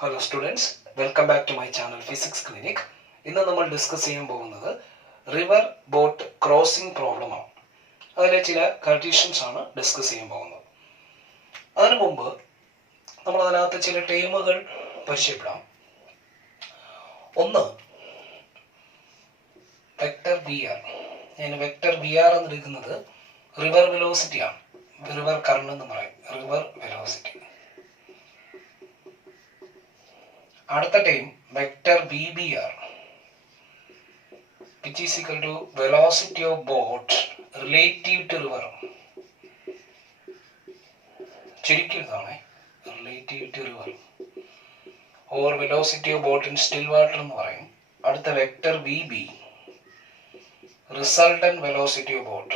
Hello students, welcome back to my channel Physics Clinic. ഇന്ന് നമ്മൾ discuss ചെയ്യാൻ പോകുന്നത് റിവർ ബോട്ട് ക്രോസിംഗ് പ്രോബ്ലം ആണ്. അതിലെ ചില കണ്ടീഷൻസ് ആണ് ഡിസ്കസ് ചെയ്യാൻ പോകുന്നത്. അതിനു മുമ്പ് നമ്മൾ അതിനകത്ത് ചില ടേമുകൾ പരിചയപ്പെടാം. ഒന്ന് വെക്ടർ വി ആർ. ഞാൻ വെക്ടർ വി ആർ എന്നെടുക്കുന്നത് റിവർ വെലോസിറ്റി ആണ്. റിവർ കറണ്ട് എന്ന് പറയും, റിവർ വെലോസിറ്റി. അടുത്ത time vector V B R which is equal to velocity of boat relative to river. ശരിക്കും ഇതാണ് relative to river or velocity of boat in still water എന്ന് പറയും. അടുത്ത vector V B resultant velocity of boat.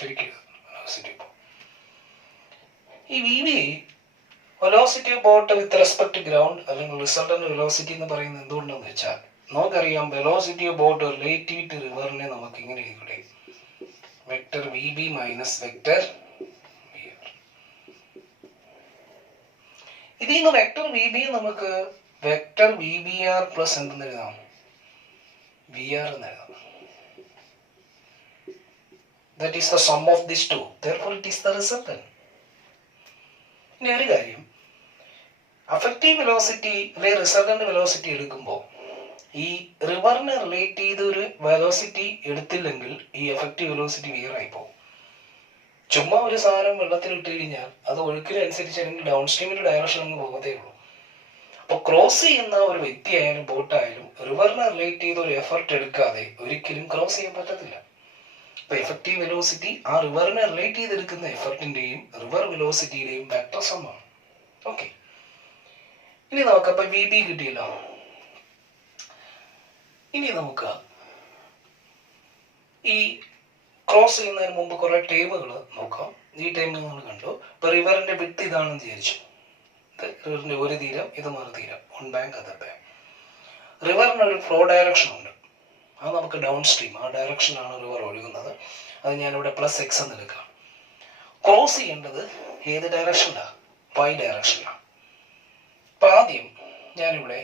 ശരിക്കും velocity. ഈ V B velocity of boat with respect to ground അല്ലെങ്കിൽ resultant velocity എന്ന് പറയുന്നത് എന്തുകൊണ്ടെന്ന് വെച്ചാൽ നമുക്കറിയാം velocity of boat relative to റിവറിനെ നമുക്ക് ഇങ്ങനെ എഴുതി vector V B minus vector V R. ഇതിൽ നിന്ന് വെക്ടർ വി ബി നമുക്ക് vector V B R plus എന്തെന്ന് എഴുതാം, വി ആർ എന്ന് എഴുതാം. That is the sum of these two. Therefore it is the resultant. ഇനി ഒരു കാര്യം, അഫക്റ്റീവ് വെലോസിറ്റി അല്ലെങ്കിൽ റിസൾട്ടന്റ് വെലോസിറ്റി എടുക്കുമ്പോൾ ഈ റിവറിനെ റിലേറ്റ് ചെയ്ത ഒരു വെലോസിറ്റി എടുത്തില്ലെങ്കിൽ ഈ എഫക്റ്റീവ് വെലോസിറ്റി വിയറായി പോകും. ചുമ്മാ ഒരു സാധനം വെള്ളത്തിൽ ഇട്ട് കഴിഞ്ഞാൽ അത് ഒഴുക്കിനനുസരിച്ച് അല്ലെങ്കിൽ ഡൗൺ സ്ട്രീമിന്റെ ഡയറക്ഷൻ അങ്ങ് പോകത്തേ ഉള്ളൂ. അപ്പോൾ ക്രോസ് ചെയ്യുന്ന ഒരു വ്യക്തിയായാലും ബോട്ടായാലും റിവറിനെ റിലേറ്റ് ചെയ്ത ഒരു എഫർട്ട് എടുക്കാതെ ഒരിക്കലും ക്രോസ് ചെയ്യാൻ പറ്റത്തില്ല. അപ്പൊ എഫക്റ്റീവ് വെലോസിറ്റി ആ റിവറിനെ റിലേറ്റ് ചെയ്തെടുക്കുന്ന എഫർട്ടിന്റെയും റിവർ വെലോസിറ്റിയുടെയും വെക്ടർ സം ആണ്. ഓക്കെ, ഇനി നമുക്കപ്പം വി ബി കിട്ടിയല്ലോ. ഇനി നമുക്ക് ഈ ക്രോസ് ചെയ്യുന്നതിന് മുമ്പ് കുറെ ടേമുകൾ നോക്കാം. ഈ ടേം നമ്മൾ കണ്ടു. ഇപ്പൊ റിവറിന്റെ വിഡ്ത് ഇതാണെന്ന് വിചാരിച്ചു. റിവറിന്റെ ഒരു തീരം, ഇത് മറു തീരം, വൺ ബാങ്ക് അതർ ബാങ്ക്. റിവറിന് ഒരു ഫ്ലോ ഡയറക്ഷൻ ഉണ്ട്, അത് നമുക്ക് ഡൗൺ സ്ട്രീം, ആ ഡയറക്ഷനാണ് റിവർ ഒഴുകുന്നത്. അത് ഞാനിവിടെ പ്ലസ് എക്സ് എന്ന് എടുക്കാം. ക്രോസ് ചെയ്യേണ്ടത് ഏത് ഡയറക്ഷനിലാണ്? വൈ ഡയറക്ഷനിലാണ്. അപ്പൊ ആദ്യം ഞാനിവിടെ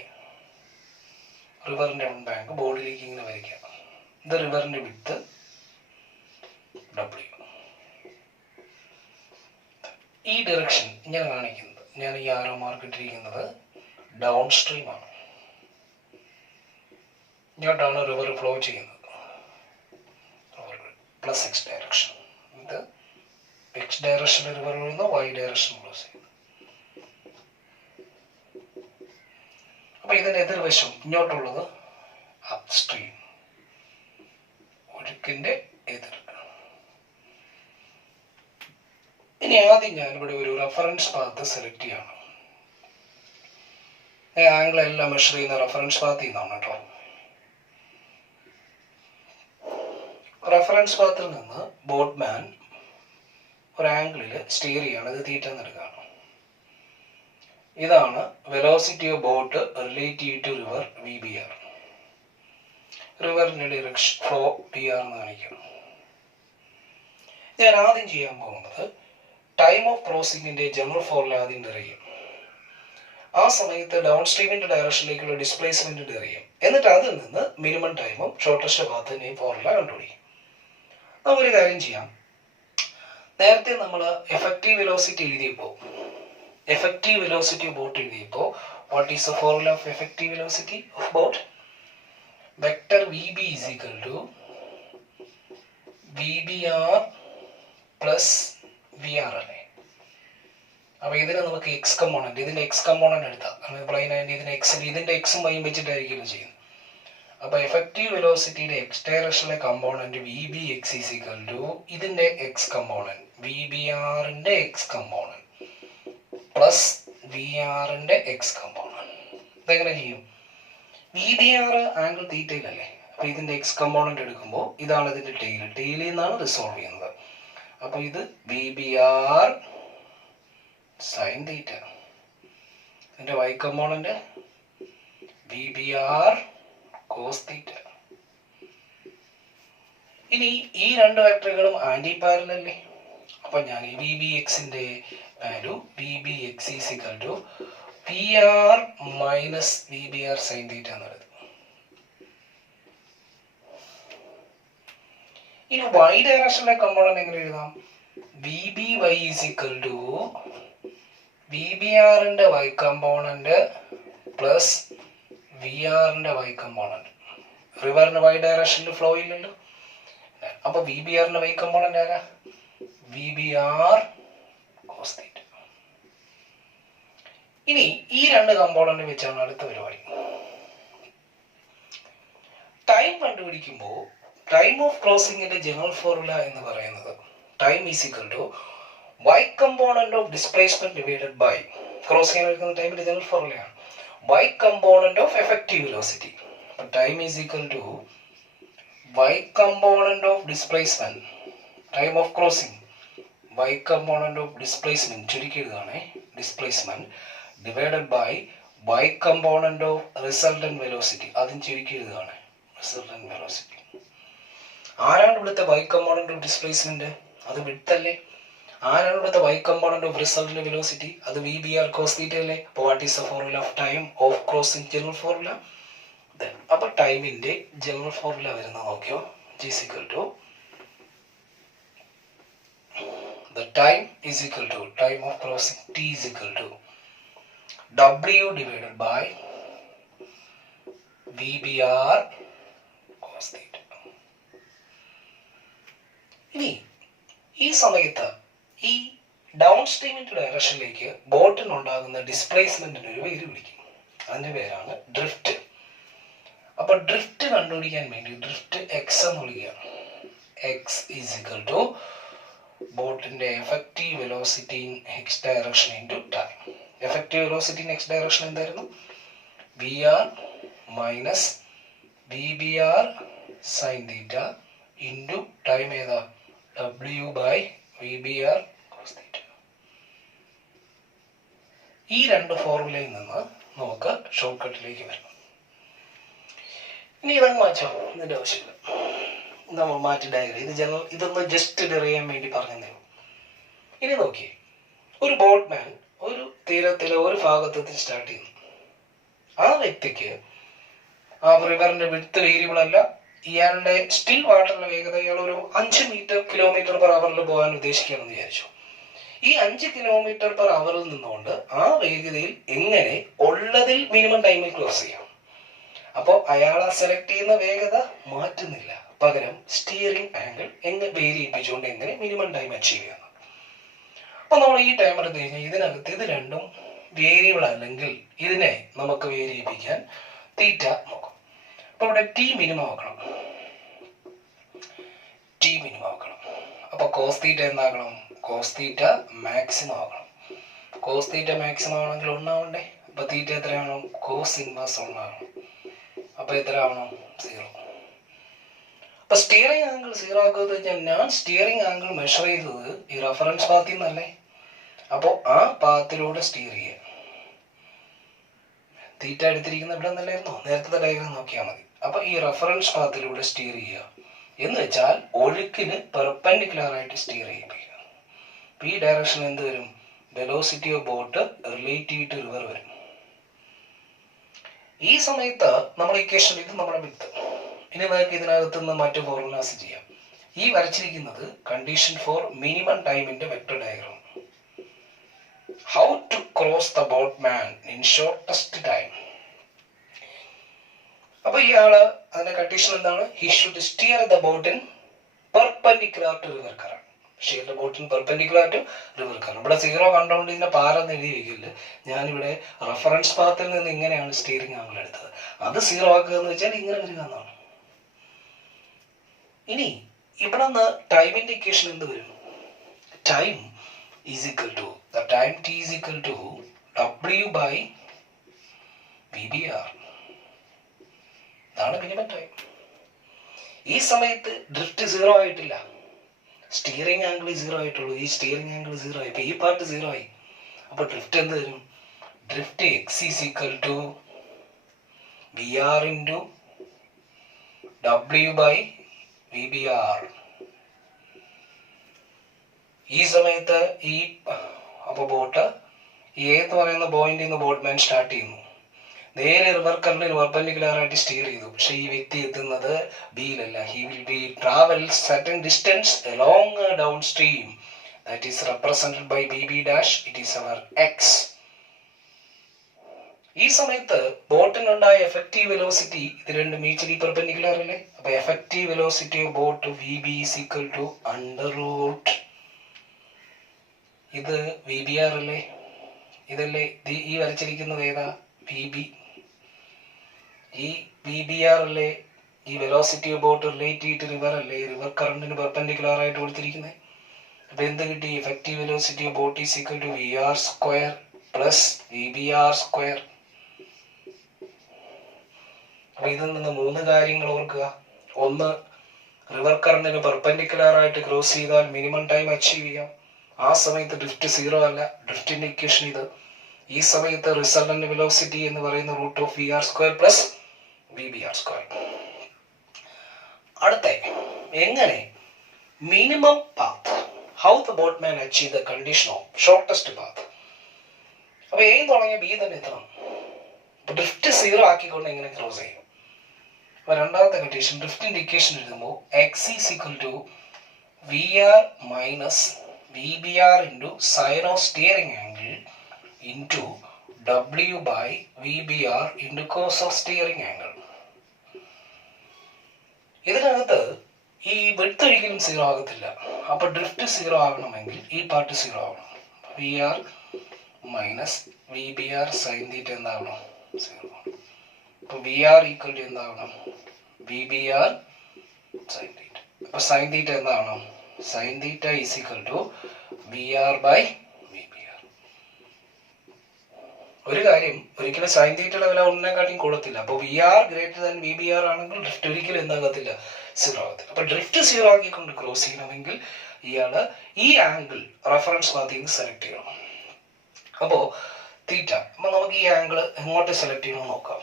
റിവറിന്റെ വൺ ബാങ്ക് ബോർഡിലേക്ക് ഇങ്ങനെ വരയ്ക്കാം. ഇത് റിവറിന്റെ വിഡ്ത് ഡബ്ല്യു. ഈ ഡയറക്ഷൻ ഇങ്ങനെ കാണിക്കുന്നത്, ഞാൻ ഈ ആരോ മാർക്ക് ഇട്ടിരിക്കുന്നത് ഡൗൺ സ്ട്രീം ആണ്. ഇങ്ങോട്ടാണ് റിവർ ഫ്ലോ ചെയ്യുന്നത്, പ്ലസ് എക്സ് ഡയറക്ഷൻ. ഇത് എക്സ് ഡയറക്ഷനിൽ റിവർ ഒഴുകുന്നു, വൈ ഡയറക്ഷൻ ഫ്ലോ ചെയ്യുന്നു. അപ്പൊ ഇതിന്റെ എതിർവശം ഇങ്ങോട്ടുള്ളത് അപ് സ്ട്രീം, ഒഴുക്കിന്റെ എതിർ. ഇനി ആദ്യം ഞാനിവിടെ ഒരു റെഫറൻസ് പാത്ത് സെലക്ട് ചെയ്യണം. ആംഗിൾ എല്ലാം മെഷർ ചെയ്യുന്ന റെഫറൻസ് പാത്തിൽ നിന്നാണ് കേട്ടോ. റെഫറൻസ് പാത്തിൽ നിന്ന് ബോട്ട്മാൻ ഒരു ആംഗിളിൽ സ്റ്റീർ ചെയ്യാണ്. ഇത് തീറ്റ എന്നെടുക്കുകയാണ്. ഇതാണ് velocity of boat relative to river V B R. റിവറിന്റെ ഡയറക്ഷൻ ഫ്ലോ ബി ആർ എന്ന് കാണിക്കണം. ഞാൻ ആദ്യം ചെയ്യാൻ പോകുന്നത് ടൈം ഓഫ് ക്രോസിംഗിന്റെ ജനറൽ ഫോർമുല ആദ്യം അറിയാം. ആ സമയത്ത് ഡൗൺ സ്ട്രീമിന്റെ ഡയറക്ഷനിലേക്കുള്ള ഡിസ്പ്ലേസ്മെന്റ് അറിയാം. എന്നിട്ട് അതിൽ നിന്ന് മിനിമം ടൈമും ഷോർട്ടസ്റ്റ് പാത്തിന്റെയും ഫോർമുല കണ്ടുപിടിക്കും. നമുക്കൊരു കാര്യം ചെയ്യാം. നേരത്തെ നമ്മൾ എഫക്റ്റീവ് വെലോസിറ്റി എഴുതിയപ്പോൾ, എഫക്റ്റീവ് വെലോസിറ്റി ഓഫ് ബോട്ട് എഴുതിയപ്പോൾ what is the formula of effective velocity of boat? Vector V B is equal to V B R plus V R അല്ലേ. അപ്പൊ ഇതിന് നമുക്ക് എക്സ് കമ്പോണന്റ്, ഇതിന്റെ എക്സ് കമ്പോണന്റ് എടുത്താൽ plain ആയിട്ട് ഇതിന്റെ എക്സ്, ഇതിന്റെ എക്സും വൈയും വെച്ചിട്ടായിരിക്കും ചെയ്യുന്നത്. അപ്പൊ എഫക്റ്റീവ് വെലോസിറ്റിയുടെ എക്സ് ഡയറക്ഷനിലെ component V B X is equal to ഇതിന്റെ എക്സ് കമ്പോണന്റ് വി ബി ആറിന്റെ എക്സ് കമ്പോണന്റ് പ്ലസ് വി ആറിന്റെ എക്സ് കമ്പോണന്റ്. ഇതെങ്ങനെ ചെയ്യും? വി ബി ആർ ആംഗിൾ തീറ്റയിലല്ലേ. അപ്പൊ ഇതിന്റെ എക്സ് കമ്പോണന്റ് എടുക്കുമ്പോൾ ഇതാണ് ഇതിന്റെ ടെയിൽ, ടെയിലിൽ നിന്നാണ് റിസോൾവ് ചെയ്യുന്നത്. അപ്പൊ ഇത് V B R sine theta. ഇതിന്റെ Y component V B R cos theta. ഇനി ഈ രണ്ട് വെക്ടറുകളും ആന്റി പാരലല്ലേ. അപ്പൊ ഞാൻ ഈ വി ബി എക്സിന്റെ value V B X is equal to P R minus V B R sine theta എന്നുള്ളത്. ഇനി വൈ ഡയറക്ഷനിലെ കമ്പോണന്റ് എങ്ങനെ എഴുതാം? V B Y is equal to V B ആറിന്റെ വൈ കമ്പോണന്റ് പ്ലസ് വി ആറിന്റെ Y component. റിവറിന് Y ഡയറക്ഷനിൽ flow ഇല്ലല്ലോ. അപ്പൊ വി ബി ആറിന്റെ വൈ കമ്പോണന്റ് ആരാ? V B R cos theta. ഇനി ഈ രണ്ട് കമ്പോണന്റ് വെച്ചാണ് അടുത്ത പരിപാടി. ടൈം കണ്ടുപിടിക്കുമ്പോൾ ടൈം ഓഫ് ക്രോസിംഗിന്റെ ജനറൽ ഫോർമുല എന്ന് പറയുന്നത് time is equal to y component of displacement divided by crossing എടുക്കുന്ന ടൈമിന്റെ ജനറൽ ഫോർമുലയാണ് y component of effective velocity. Time is equal to y component of displacement, time of crossing, y component of displacement ചുരുക്കി എഴുതുകയാണേ, displacement divided by y component of resultant velocity, അതും ചുരുക്കി എഴുതുകയാണ് resultant velocity. ആരാണ് ഇവിടുത്തെ y component of displacement? അത് width അല്ലേ. ആരാണ് ഇവിടുത്തെ y component of resultant velocity? അത് VBR cos theta അല്ലേ. അപ്പോൾ what is the formula of time of crossing general formula? അപ്പൊ ടൈമിന്റെ ജനറൽ ഫോർമുല വരുന്ന നോക്കിയോ, is equal to the time is equal to time of crossing t is equal to w divided by VBR cos theta. ഇനി ഈ സമയത്ത് ഈ down സ്ട്രീമിന്റെ ഡയറക്ഷനിലേക്ക് ബോട്ടിനുണ്ടാകുന്ന ഡിസ്പ്ലേസ്മെന്റിന് ഒരു പേര് വിളിക്കും. അതിന്റെ പേരാണ് ഡ്രിഫ്റ്റ്. അപ്പൊ ഡ്രിഫ്റ്റ് കണ്ടുപിടിക്കാൻ വേണ്ടി ഡ്രിഫ്റ്റ് എക്സ് എന്ന് വിളിക്കുകയാണ്. എക്സ് ഈസ് ഈക്വൽ ടു ബോട്ടിന്റെ effective velocity in X direction into time. Effective velocity in X direction എന്തായിരുന്നു? V R minus V B R sine theta into time ഏതാ? W by V B R cos theta. ഈ രണ്ട് ഫോർമുലയിൽ നിന്ന് നമുക്ക് short കട്ടിലേക്ക് വരണം. ഇനി ഇതങ്ങ് മാറ്റോ, ഇതിന്റെ ആവശ്യമില്ല, നമ്മൾ മാറ്റി ഡയഗ്രം. ഇത് ജനറൽ, ഇതൊന്ന് ജസ്റ്റ് ഡെറിയാൻ വേണ്ടി പറഞ്ഞതേ. ഇനി നോക്കിയേ, ഒരു ബോട്ട്മാൻ ഒരു തീരത്തിലെ ഒരു ഭാഗത്ത് സ്റ്റാർട്ട് ചെയ്യുന്നു. ആ വ്യക്തിക്ക് ആ റിവറിന്റെ വിഡ്ത്ത് വേരിയബിൾ അല്ല, ഇയാളുടെ സ്റ്റിൽ വാട്ടറിലെ വേഗത ഇയാൾ ഒരു 5 കിലോമീറ്റർ പെർ അവറിൽ പോകാൻ ഉദ്ദേശിക്കുകയാണെന്ന് വിചാരിച്ചു. ഈ 5 കിലോമീറ്റർ പെർ അവറിൽ നിന്നുകൊണ്ട് ആ വേഗതയിൽ എങ്ങനെ ഉള്ളതിൽ മിനിമം ടൈമിൽ ക്രോസ് ചെയ്യാം? അപ്പോൾ അയാൾ ആ സെലക്ട് ചെയ്യുന്ന വേഗത മാറ്റുന്നില്ല, പകരം സ്റ്റിയറിംഗ് ആംഗിൾ എങ്ങനെ വേരി ചെയ്യിപ്പിച്ചുകൊണ്ട് എങ്ങനെ മിനിമം ടൈം അച്ചീവ് ചെയ്യാം. അപ്പൊ നമ്മൾ ഈ ടൈം എടുത്തു കഴിഞ്ഞാൽ ഇതിനകത്ത് ഇത് രണ്ടും വേരിയബിൾ അല്ലെങ്കിൽ ഇതിനെ നമുക്ക് വേരി ചെയ്യിപ്പിക്കാൻ തീറ്റ നോക്കാം. അപ്പൊ ഇവിടെ ടി മിനിമം ആക്കണം, ടി മിനിമം ആക്കണം. അപ്പൊ കോസ് തീറ്റ എന്താക്കണം? കോസ് തീറ്റ മാക്സിമം ആക്കണം. കോസ് തീറ്റ മാക്സിമം ആണെങ്കിൽ ഒന്നാവണ്ടേ. അപ്പൊ തീറ്റ എത്രയാണോ? കോസ് ഇൻവേഴ്സ് ഒന്നാകണം. അപ്പൊ എത്ര ആവണം? 0. അപ്പൊ സ്റ്റിയറിംഗ് ആംഗിൾ 0 ആക്കുന്നത് വെച്ചാൽ ഞാൻ സ്റ്റിയറിംഗ് ആംഗിൾ മെഷർ ചെയ്തത് ഈ റെഫറൻസ് പാത്തിൽ നിന്നല്ലേ. അപ്പോൾ ആ പാത്തിലൂടെ സ്റ്റിയർ ചെയ്യുക. തീറ്റ എടുത്തിരിക്കുന്ന ഇവിടെ നിന്നല്ലായിരുന്നോ? നേരത്തെ ഡയഗ്രാം നോക്കിയാൽ മതി. അപ്പൊ ഈ റെഫറൻസ് പാത്തിലൂടെ സ്റ്റിയർ ചെയ്യുക എന്ന് വെച്ചാൽ ഒഴുക്കിന് പെർപെൻഡിക്കുലർ ആയിട്ട് സ്റ്റിയർ ചെയ്യിപ്പിക്കുക. ഈ ഡയറക്ഷൻ എന്ത് വരും? Velocity of boat relative to river വരും. ഈ സമയത്ത് നമ്മൾ ഇക്വേഷൻ, ഇത് നമ്മുടെ വിത്ത്. ഇനി നമുക്ക് ഇതിനകത്ത് നിന്ന് മറ്റു ഫോർമുലാസ് ചെയ്യാം. ഈ വരച്ചിരിക്കുന്നത് കണ്ടീഷൻ ഫോർ മിനിമം ടൈമിന്റെ vector diagram. How to cross the boatman in shortest time. അപ്പൊ ഇയാള് അതിന്റെ കണ്ടീഷൻ എന്താണ്? He should steer the boat in perpendicular to river current. Steer the boat in perpendicular to river current. ഇവിടെ 0 കണ്ടുകൊണ്ട് ഇതിന്റെ പാറന്ന് എഴുതി വയ്ക്കില്ല. ഞാനിവിടെ റെഫറൻസ് പാത്തിൽ നിന്ന് ഇങ്ങനെയാണ് സ്റ്റിയറിംഗ് ആംഗിൾ എടുത്തത്. അത് 0 ആക്കുക എന്ന് വെച്ചാൽ ഇങ്ങനെ വരിക എന്നാണ്. ഇനി ഇവിടെ നിന്ന് ടൈമിന്റെ ഇക്വേഷൻ എന്ത് വരും? Time is equal to the time T is equal to W by V B R. ഇതാണ് മിനിമം ടൈം. ഈ സമയത്ത് ഡ്രിഫ്റ്റ് 0 ആയിട്ടില്ല, സ്റ്റിയറിംഗ് ആംഗിൾ 0 ആയിട്ടുള്ളൂ. ഈ സ്റ്റിയറിംഗ് ആംഗിൾ 0 ആയി. ഈ പാർട്ട് 0 ആയി. അപ്പൊ ഡ്രിഫ്റ്റ് എന്ത് വരും? Drift X is equal to V R into W by VBR. ഈ സമയത്ത് ഈ അപ്പോൾ ബോട്ട് എ എന്ന് പറയുന്ന പോയിന്റിൽ നിന്ന് ബോട്ട്മാൻ സ്റ്റാർട്ട് ചെയ്യുന്നു. നേരെ റിവർ കറണ്ടിന് പെർപെൻഡിക്കുലറായിട്ട് സ്റ്റിയർ ചെയ്തു. പക്ഷെ ഈ വ്യക്തി എത്തുന്നത് ബിയിലല്ല. He will be travel certain distance along downstream. That is represented by BB dash. It is our X. ഈ സമയത്ത് ബോട്ടിനുണ്ടായ എഫക്റ്റീവ് വെലോസിറ്റി ഇത് രണ്ടും മ്യൂച്വലി പെർപെൻഡിക്കുലർ അല്ലേ? അപ്പൊ effective velocity of boat VB is equal to under root. ഇത് VBR അല്ലേ? ഇതല്ലേ ഈ വരച്ചിരിക്കുന്നത് ഏതാ? VB. ഈ VBR അല്ലേ ഈ വെലോസിറ്റി ഓഫ് ബോട്ട് റിലേറ്റ് ചെയ്തിട്ട് റിവർ അല്ലേ? റിവർ കറണ്ടിന് പെർപെൻഡിക്കുലർ ആയിട്ട് കൊടുത്തിരിക്കുന്നത്. അപ്പൊ എന്ത് കിട്ടി? Effective velocity of boat is equal to VR square plus VBR square. അപ്പൊ ഇതിൽ നിന്ന് 3 കാര്യങ്ങൾ ഓർക്കുക. ഒന്ന്, റിവർ കറണ്ടിന് പെർപെൻഡിക്കുലർ ആയിട്ട് ക്രോസ് ചെയ്താൽ മിനിമം ടൈം അച്ചീവ് ചെയ്യാം. ആ സമയത്ത് ഡ്രിഫ്റ്റ് 0 അല്ല. ഡ്രിഫ്റ്റിന്റെ ഇക്വേഷൻ ഇത്. ഈ സമയത്ത് റിസൾട്ടന്റ് വെലോസിറ്റി എന്ന് പറയുന്ന root of VR square plus VBR square. അടുത്ത എങ്ങനെ minimum path, how the boatman achieve the condition of shortest path. അപ്പൊ A തുടങ്ങിയ B തന്നെ എത്തണം. ഡ്രിഫ്റ്റ് 0 ആക്കിക്കൊണ്ട് എങ്ങനെ ക്രോസ് ചെയ്യും? അപ്പൊ രണ്ടാമത്തെ കണ്ടീഷൻ, ഡ്രിഫ്റ്റിന്റെ ഇക്വേഷൻ എഴുതുമ്പോൾ x is equal to VR minus VBR into sin of steering angle into W by VBR into cos of steering angle. ഇതിനകത്ത് ഈ വിഡ്ത്ത് ഒരിക്കലും 0 ആകത്തില്ല. അപ്പൊ ഡ്രിഫ്റ്റ് 0 ആകണമെങ്കിൽ ഈ പാർട്ട് 0 ആവണം. VR മൈനസ് VBR sin θ എന്താവണം? 0. അപ്പൊ VR ഈക്വൽ ടു എന്താവണം? VBR sin θ. അപ്പൊ sin θ എന്താവണം? sin θ is equal to VR by VBR. ഒരു കാര്യം, ഒരിക്കലും sin θയുടെ വില ഒന്നിനെക്കാട്ടിയും കൂടത്തില്ല. അപ്പൊ VR ഗ്രേറ്റർ ദാൻ VBR ആണെങ്കിൽ ഡ്രിഫ്റ്റ് ഒരിക്കലും എന്താകത്തില്ല? 0 ആകത്തില്ല. അപ്പൊ ഡ്രിഫ്റ്റ് 0 ആക്കിക്കൊണ്ട് ക്രോസ് ചെയ്യണമെങ്കിൽ ഇയാള് ഈ ആംഗിൾ റെഫറൻസ് പാത്തിൽ നിന്ന് സെലക്ട് ചെയ്യണം. അപ്പോ തീറ്റ. അപ്പൊ നമുക്ക് ഈ ആംഗിൾ എങ്ങോട്ട് സെലക്ട് ചെയ്യണമെന്ന് നോക്കാം.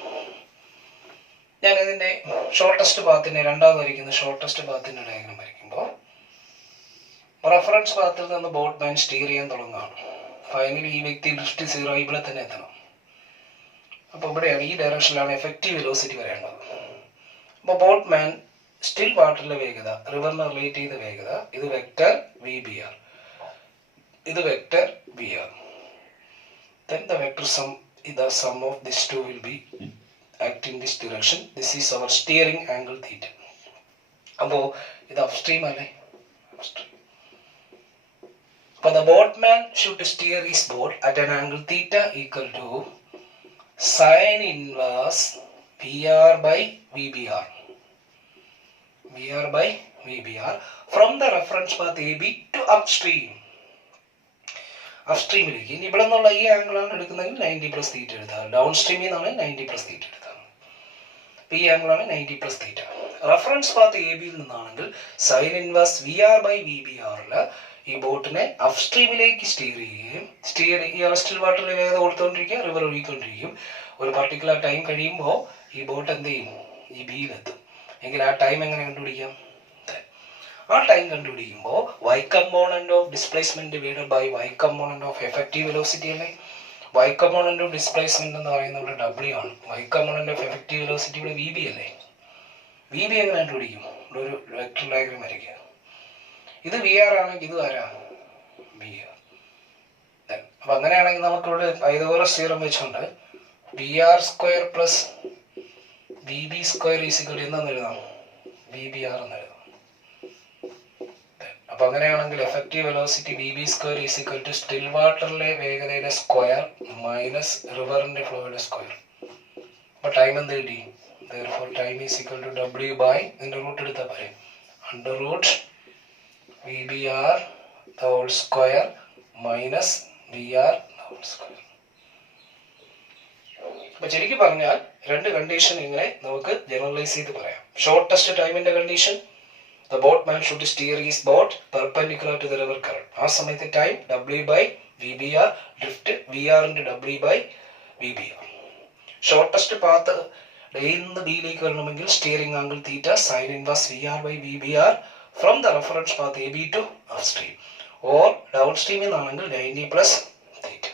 ഞാൻ ഇതിന്റെ ഷോർട്ടസ്റ്റ് പാത്തിന്റെ രണ്ടാമത് വരയ്ക്കുന്ന ഷോർട്ടസ്റ്റ് പാത്തിന്റെ ഡയഗ്രം വരയ്ക്കുമ്പോൾ റെഫറൻസ് പാത്തിൽ നിന്ന് ബോട്ട്മാൻ സ്റ്റിയർ ചെയ്യാൻ തുടങ്ങുകയാണ്. ഫൈനലി ഈ വ്യക്തി ഡ്രിഫ്റ്റ് 0 ഇവിടെ തന്നെ എത്തണം. അപ്പൊ ഇവിടെയാണ് ഈ ഡയറക്ഷനിലാണ് എഫക്റ്റീവ് വെലോസിറ്റി വരേണ്ടത്. അപ്പൊ ബോട്ട്മാൻ സ്റ്റിൽ വാട്ടറിലെ വേഗത, റിവറിനെ റിലേറ്റ് ചെയ്ത വേഗത, ഇത് വെക്ടർ VBR, ഇത് vector VR. Then the vector sum, the sum of these two will be act in this direction. This is our steering angle theta. അപ്പോ ഇത് upstream അല്ലേ? Upstream. But the boatman should steer his boat at an angle theta equal to sin inverse VR by VBR. VR by VBR from the reference path AB to upstream. അപ്സ്ട്രീമിലേക്ക്. ഇനി ഇവിടെ നിന്നുള്ള ഈ ആംഗിളാണ് എടുക്കുന്നതെങ്കിൽ 90 plus theta എടുത്താൽ, down സ്ട്രീമിൽ നിന്നാണ് 90 plus theta എടുത്താൽ. ഈ ആംഗിളാണ് 90 plus theta. Reference path A ബിയിൽ നിന്നാണെങ്കിൽ sine inverse VR by VBR ഈ ബോട്ടിനെ അപ്സ്ട്രീമിലേക്ക് സ്റ്റിയർ ചെയ്യുകയും ഈ സ്റ്റിൽ വാട്ടറിൽ വേഗത കൊടുത്തുകൊണ്ടിരിക്കുക, റിവർ ഒഴുകിക്കൊണ്ടിരിക്കും. ഒരു പർട്ടിക്കുലർ ടൈം കഴിയുമ്പോൾ ഈ ബോട്ട് എന്ത് ചെയ്യും? ഈ ബിയിലെത്തും. എങ്കിൽ ആ ടൈം എങ്ങനെ കണ്ടുപിടിക്കാം? ആ ടൈം കണ്ടുപിടിക്കുമ്പോൾ y component of displacement divided by y component of effective velocity അല്ലേ? y കമ്പോണന്റ് ഓഫ് ഡിസ്പ്ലേസ്മെന്റ് എന്ന് പറയുന്നത് ഇവിടെ W ആണ്. y component of effective velocity ഇവിടെ VB അല്ലേ? VB എങ്ങനെ കണ്ടുപിടിക്കും? ഇവിടെ ഒരു വെക്ടർ ഡയഗ്രം വരയ്ക്കുക. ഇത് VR ആണെങ്കിൽ ഇത് ആരാ? VR. അപ്പൊ അങ്ങനെയാണെങ്കിൽ നമുക്കിവിടെ പൈതഗോറസ് തിയറം വെച്ചുകൊണ്ട് VR square plus VB square is equal to എന്താന്ന് എഴുതാം? VBR എന്ന് എഴുതാം. അപ്പൊ അങ്ങനെയാണെങ്കിൽ effective velocity VB square is equal to still വാട്ടറിലെ വേഗതയുടെ സ്ക്വയർ മൈനസ് റിവറിന്റെ ഫ്ലോയുടെ സ്ക്വയർ. അപ്പൊ ടൈം എന്ത് കിട്ടി? therefore time is equal to W by ഇതിന്റെ റൂട്ട് എടുത്താൽ പറയും under root VBR the whole square minus VR the whole square. അപ്പൊ ശരിക്കും പറഞ്ഞാൽ രണ്ട് കണ്ടീഷൻ ഇങ്ങനെ നമുക്ക് ജനറലൈസ് ചെയ്ത് പറയാം. ഷോർട്ടസ്റ്റ് ടൈമിന്റെ condition, the boatman should steer his boat perpendicular to the river current. ആ സമയത്ത് ടൈം W by VBR, drift VR into W by VBR. Shortest path എയിൽ നിന്ന് ബിയിലേക്ക് വരണമെങ്കിൽ steering angle theta sine inverse V R by V B R from the reference path A B to upstream. Or down സ്ട്രീമിൽ നിന്നാണെങ്കിൽ 90 plus തീറ്റ,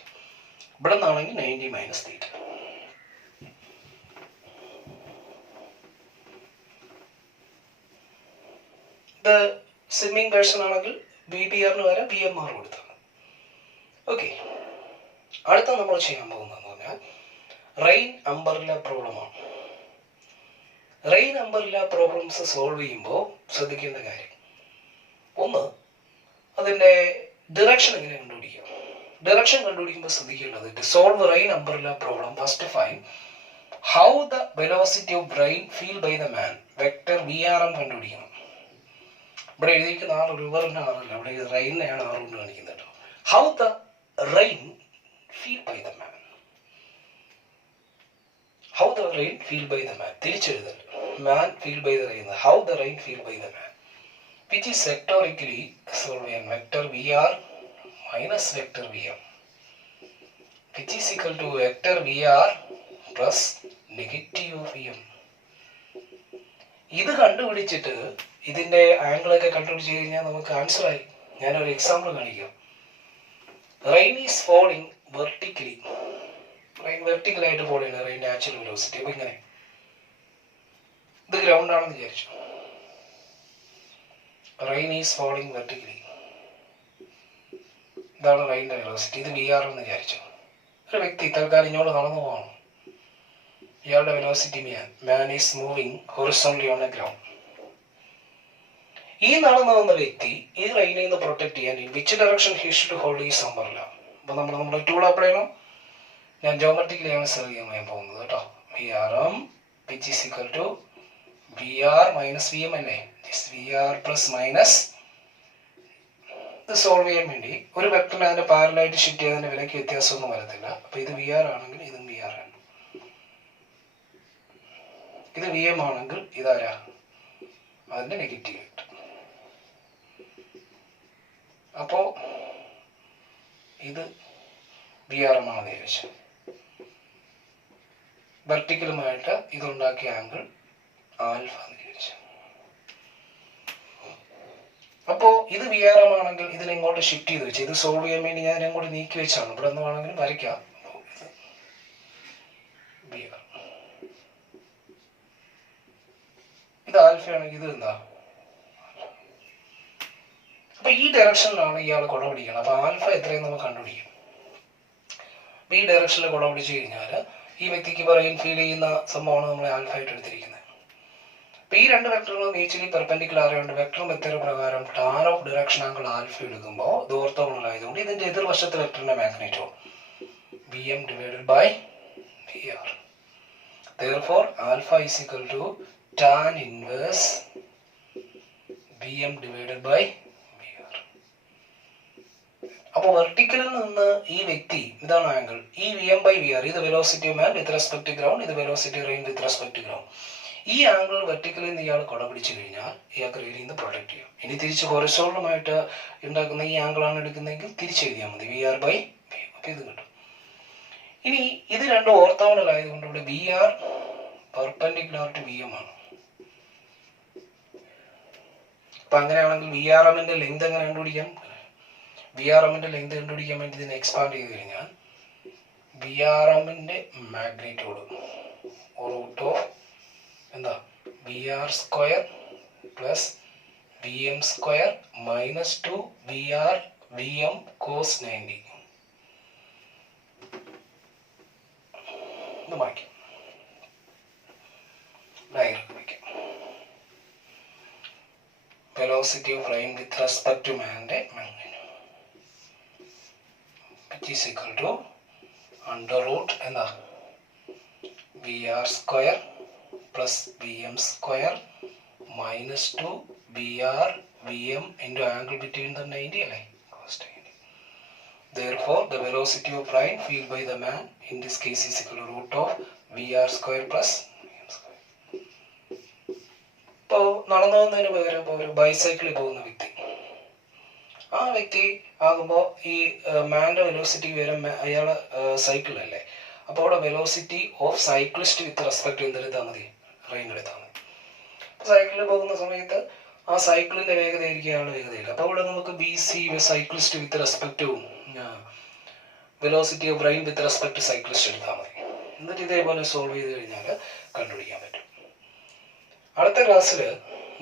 ഇവിടെ നിന്നാണെങ്കിൽ 90 minus theta. ഇത് swimming version ആണെങ്കിൽ ബി ബി ആറിന് വരെ ബി എം ആർ കൊടുത്താണ്. Okay, അടുത്ത നമ്മൾ ചെയ്യാൻ പോകുന്നതെന്ന് പറഞ്ഞാൽ റെയിൻ അംബർല പ്രോബ്ലമാണ്. റെയിൻ അംബർല പ്രോബ്ലംസ് സോൾവ് ചെയ്യുമ്പോൾ ശ്രദ്ധിക്കേണ്ട കാര്യം ഒന്ന്, അതിൻ്റെ ഡിറക്ഷൻ എങ്ങനെ കണ്ടുപിടിക്കാം. ഡിറക്ഷൻ കണ്ടുപിടിക്കുമ്പോൾ ശ്രദ്ധിക്കേണ്ടത് to solve rain umbrella problem first find how the velocity of rain feel by the man. Vector V R M കണ്ടുപിടിക്കണം. ഇവിടെ എഴുതിയിരിക്കുന്ന ആറ് റിവറിൻ്റെ ആറല്ല, ഇവിടെ റെയിനെയാണ് ആറ് കൊണ്ട് കാണിക്കുന്നത് കേട്ടോ. How the rain feel by the man. How the rain feel by the man തിരിച്ചെഴുതൽ. Man feel by the rain. How the rain feel by the man which is vectorically solved in vector Vr minus vector Vm which is equal to vector Vr plus negative Vm. ഇത് കണ്ടുപിടിച്ചിട്ട് ഇതിന്റെ angle ഒക്കെ കണ്ടുപിടിച്ച് കഴിഞ്ഞാൽ നമുക്ക് answer ആയി. ഞാനൊരു example കാണിക്കാം. Rain is falling vertically. Rain vertical ആയിട്ട് ഫോൾ ചെയ്യുന്നത് റെയിൻ നാച്ചുറൽ വെലോസിറ്റി. അപ്പൊ ഇങ്ങനെ ഇത് ഗ്രൗണ്ട് ആണെന്ന് വിചാരിച്ചു. Rain is falling vertically. ഇതാണ് റെയിൻ്റെ വെലോസിറ്റി. ഇത് വി ആർ എന്ന് വിചാരിച്ചു. ഒരു വ്യക്തി തൽക്കാലം ഇങ്ങോട്ട് നടന്നു പോകണം. ഇയാളുടെ velocity man is moving horizontally on A ground. ഈ നടന്നു വന്ന വ്യക്തി ഈ റെയിനിൽ നിന്ന് പ്രൊട്ടക്ട് ചെയ്യാൻ in which direction he should hold ഈ അംബ്രല്ല. അപ്പൊ നമ്മുടെ ടൂൾ അപ്ലൈ ചെയ്യണം. ഞാൻ ജോമെട്രിക്കലിയാണ് സെർവ് ചെയ്യാൻ പോകുന്നത് കേട്ടോ. V R M which is equal to V R minus V M അല്ലേ. V R plus minus. ഇത് സോൾവ് ചെയ്യാൻ വേണ്ടി ഒരു വെക്ടറിനെ അതിന്റെ പാരലായിട്ട് ഷിഫ്റ്റ് ചെയ്തതിന്റെ വിലയ്ക്ക് വ്യത്യാസമൊന്നും വരത്തില്ല. അപ്പൊ ഇത് വി ആർ ആണെങ്കിൽ ഇതും വി ആർ ആണ്. ഇത് വി എം ആണെങ്കിൽ ഇതാരാ, അതിന്റെ നെഗറ്റീവ് കിട്ടും. അപ്പോ ഇത് വി ആർ എം ആണെന്ന് വിചാരിച്ചു. വെർട്ടിക്കലുമായിട്ട് ഇതുണ്ടാക്കിയ ആംഗിൾ ആൽഫ എന്ന് വിചാരിച്ചു. അപ്പോ ഇത് വി ആർ എം ആണെങ്കിൽ ഇതിനെ ഇങ്ങോട്ട് ഷിഫ്റ്റ് ചെയ്ത് വെച്ച് ഇത് സോൾവ് ചെയ്യാൻ വേണ്ടി ഞാൻ ഇങ്ങോട്ട് നീക്കി വെച്ചാണ്. ഇവിടെ ഒന്നും ആണെങ്കിലും വരയ്ക്കാം. ഇത് ആൽഫയാണെങ്കിൽ ഇത് എന്താ. അപ്പൊ ഈ ഡയറക്ഷനിലാണ് ഇയാൾ കുട പിടിക്കണം. അപ്പൊ ആൽഫ എത്രയും നമുക്ക് കണ്ടുപിടിക്കും. അപ്പൊ ഈ ഡയറക്ഷനിൽ കുട പിടിച്ചു കഴിഞ്ഞാൽ ഈ വ്യക്തിക്ക് റെയിൻ ഫീൽ ചെയ്യുന്ന സംഭവമാണ് നമ്മൾ ആൽഫ ആയിട്ട് എടുത്തിരിക്കുന്നത്. അപ്പൊ ഈ രണ്ട് വെക്ടറുകളും മ്യൂച്വലി പെർപെൻഡിക്കുലർ ആയതുകൊണ്ട് വെക്ടർ മെത്തേഡ് പ്രകാരം tan of direction angle alpha എടുക്കുമ്പോൾ ഇത് ഓർത്തോഗണൽ ആയതുകൊണ്ട് ഇതിന്റെ എതിർവശത്തെ വെക്ടറിന്റെ magnitude V M divided by V R. Therefore alpha is equal to tan inverse Vm divided by Vr. അപ്പോൾ വെർട്ടിക്കലിൽ നിന്ന് ഈ വ്യക്തി ഇതാണ് ആംഗിൾ. ഈ Vm by Vr ഇത് velocity of man with respect to ground, ഇത് velocity rain with respect to ground. ഈ angle വെർട്ടിക്കലിൽ നിന്ന് ഇയാൾ കുട പിടിച്ചു കഴിഞ്ഞാൽ ഇയാൾക്ക് റെയിനിൽ നിന്ന് പ്രൊട്ടക്ട് ചെയ്യാം. ഇനി തിരിച്ച് ഹൊറിസോണ്ടലുമായിട്ട് ഉണ്ടാക്കുന്ന ഈ ആംഗിളാണ് എടുക്കുന്നതെങ്കിൽ തിരിച്ചെഴുതിയാൽ മതി വി ആർ ബൈ വി. അപ്പോൾ ഇത് കിട്ടും. ഇനി ഇത് രണ്ടും ഓർത്തോഗണൽ ആയതുകൊണ്ട് ഇവിടെ V R perpendicular to V M ആണ്. അപ്പൊ അങ്ങനെയാണെങ്കിൽ വി ആർ എമ്മിന്റെ ലെങ്ത് എങ്ങനെ കണ്ടുപിടിക്കാം. വി ആർ എമ്മിന്റെ ലെങ്ത് കണ്ടുപിടിക്കാൻ വേണ്ടി ഇതിനെ എക്സ്പാൻഡ് ചെയ്ത് കഴിഞ്ഞാൽ വി ആർ എമ്മിന്റെ മാഗ്നിറ്റ്യൂഡ് റൂട്ട് ഓഫ് എന്താ V R square plus V M square minus 2 V R V M cos 90. ഇത് മാറ്റി velocity of rain with respect to man magnitude which is equal to under root എന്താ vr square plus vm square minus 2 vr vm into angle between them 90 അല്ലേ cos 90. Therefore the velocity of rain feel by the man in this case is equal to root of vr square plus ഇപ്പോൾ നടന്നു പോകുന്നതിന് പകരം ഇപ്പോൾ ഒരു ബൈസൈക്കിളിൽ പോകുന്ന വ്യക്തി, ആ വ്യക്തി ആകുമ്പോൾ ഈ മാൻ്റെ വെലോസിറ്റി വരും അയാൾ സൈക്കിളല്ലേ. അപ്പോൾ അവിടെ velocity of cyclist with respect എന്തെടുത്താൽ മതി, റെയിൻ എടുത്താൽ മതി. സൈക്കിളിൽ പോകുന്ന സമയത്ത് ആ സൈക്കിളിൻ്റെ വേഗത ആയിരിക്കുകയാണ് വേഗതയില്ല. അപ്പോൾ ഇവിടെ നമുക്ക് ബി സി സൈക്ലിസ്റ്റ് വിത്ത് റെസ്പെക്റ്റും velocity of rain with respect cyclist എടുത്താൽ മതി. എന്നിട്ട് ഇതേപോലെ സോൾവ് ചെയ്ത് കഴിഞ്ഞാൽ കണ്ടുപിടിക്കാൻ പറ്റും. അടുത്ത ക്ലാസ്സിൽ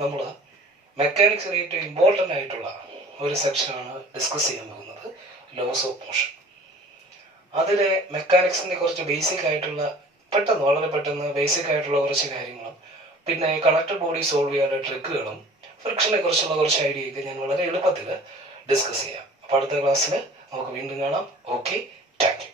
നമ്മൾ മെക്കാനിക്സിൽ ഏറ്റവും ഇമ്പോർട്ടൻ്റ് ആയിട്ടുള്ള ഒരു സെക്ഷനാണ് ഡിസ്കസ് ചെയ്യാൻ പോകുന്നത്, ലോസ് ഓഫ് മോഷൻ. അതിലെ മെക്കാനിക്സിൻ്റെ കുറച്ച് ബേസിക് ആയിട്ടുള്ള വളരെ പെട്ടെന്ന് ബേസിക് ആയിട്ടുള്ള കുറച്ച് കാര്യങ്ങളും പിന്നെ കണക്റ്റഡ് ബോഡി സോൾവ് ചെയ്യാനുള്ള ട്രിക്കുകളും ഫ്രിക്ഷനെ കുറിച്ചുള്ള കുറച്ച് ഐഡിയയൊക്കെ ഞാൻ വളരെ എളുപ്പത്തിൽ ഡിസ്കസ് ചെയ്യാം. അപ്പോൾ അടുത്ത ക്ലാസ്സിൽ നമുക്ക് വീണ്ടും കാണാം. Okay, thank you.